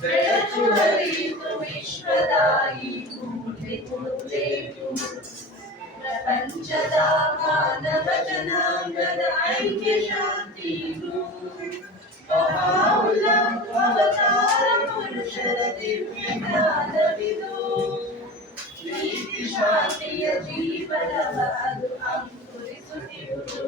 ಬೆಳಕು ಹರಿಯಿತು ವಿಶ್ವದಾಯಿ ಮೂಲೆ ಮೂಲೆಗೂ ಪ್ರಪಂಚದ ಮಾನವ ಜನಾಂಗದ ಐಕ್ಯ ಶಾಂತಿಗೂ ಅವತಾರ ಪುರುಷರ ದಿವ್ಯ ಜ್ಞಾನವಿದು ಪ್ರೀತಿ ಶಾಂತಿಯ ಜೀವನವ ಅದು ಅಂಕುರಿಸುತ್ತಿರುವುದು.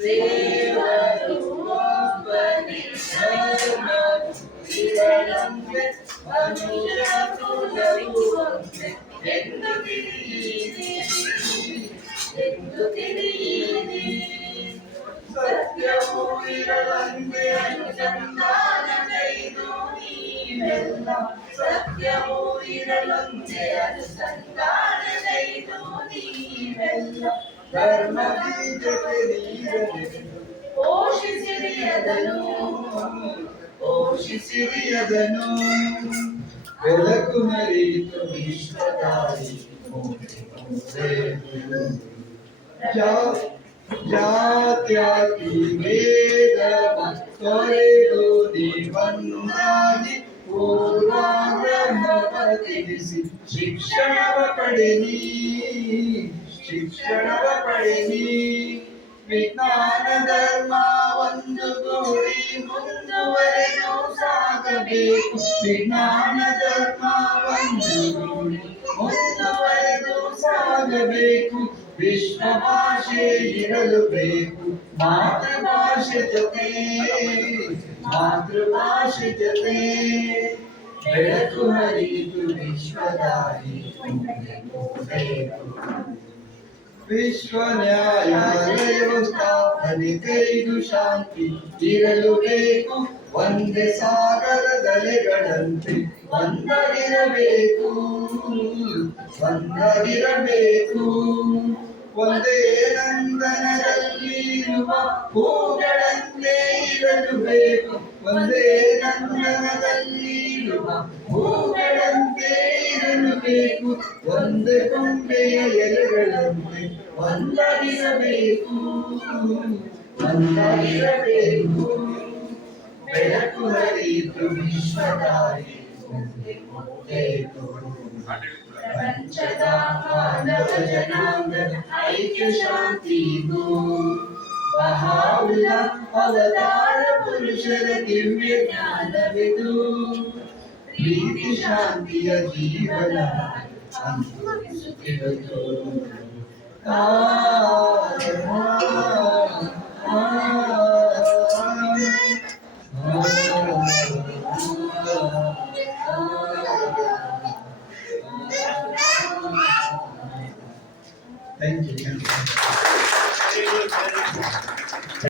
ದೇವರು ಒಬ್ಬನೇ ಧರ್ಮವು ಇರಲೊಂದೇ ಮನುಷ್ಯ ಕುಲವು ಒಂದೇ ಎಂದು ತಿಳಿಯಿರಿ. ಸತ್ಯವೂ ಇರಲೊಂದೇ ಅನುಸಂಧಾನಗೈದು ನೀವೆಲ್ಲ. ಸತ್ಯವೂ ಇರಲೊಂದೇ ಅನುಸಂಧಾನಗೈದು ನೀವೆಲ್ಲ. ಪೋಷಿಸಿರಿ ಅದನು ಬೆಳಕು ಹರಿಯಿತು ವಿಶ್ವದಾಯಿ ಜಾತ್ಯಾತಿ ವೇದವ ತೊರೆದು ನೀವನ್ನಾಗಿ ಪೂರ್ವಾಗ್ರಹವ ತಿಳಿಸಿ ಶಿಕ್ಷಣವ ಪಡೆನಿ. ವಿಜ್ಞಾನ ಧರ್ಮ ಒಂದುಗೂಡಿ ಮುಂದುವರೆದು ಸಾಗಬೇಕು. ವಿಜ್ಞಾನ ಧರ್ಮ ಒಂದುಗೂಡಿ ಮುಂದುವರೆದು ಸಾಗಬೇಕು. ವಿಶ್ವ ಭಾಷೆ ಇರಲು ಬೇಕು ಮಾತೃಭಾಷೆ ಜೊತೆ. ಬೆಳಕು ಹರಿಯಿತು ವಿಶ್ವದಾಯಿ ವಿಶ್ವ ನ್ಯಾಯಾಲಯ ಸ್ಥಾಪನೆ ಕೈದು ಶಾಂತಿ ಇರಲು ಬೇಕು. ಒಂದೇ ಸಾಗರದಲೆಗಳಂತೆ ಒಂದರಿರಬೇಕು. ಒಂದೇ ನಂದನದಲ್ಲಿರುವ ಹೂಗಳಂತೆ ಇರಲು ಬೇಕು. ಒಂದೇ ನಂದನದಲ್ಲಿರುವ ಹೂಗಳಂತೆ ಇರಲು ಬೇಕು. ಒಂದೇ ಕೊಂಬೆಯ ಎಲೆಗಳಂತೆ ಒಂದರಿರಬೇಕು. ಬೆಳಕು ಹರಿಯಿತು ವಿಶ್ವದಾಯಿ ಪ್ರಪಂಚದ ಮಾನವ ಜನಾಂಗದ ಐಕ್ಯ ಶಾಂತಿಗೂ ಅವತಾರ ಪುರುಷರ ದಿವ್ಯ ಜ್ಞಾನವಿದು ಪ್ರೀತಿ ಶಾಂತಿಯ ಜೀವನ ಅನುಭವಿಸುತ್ತಿರುವುದು.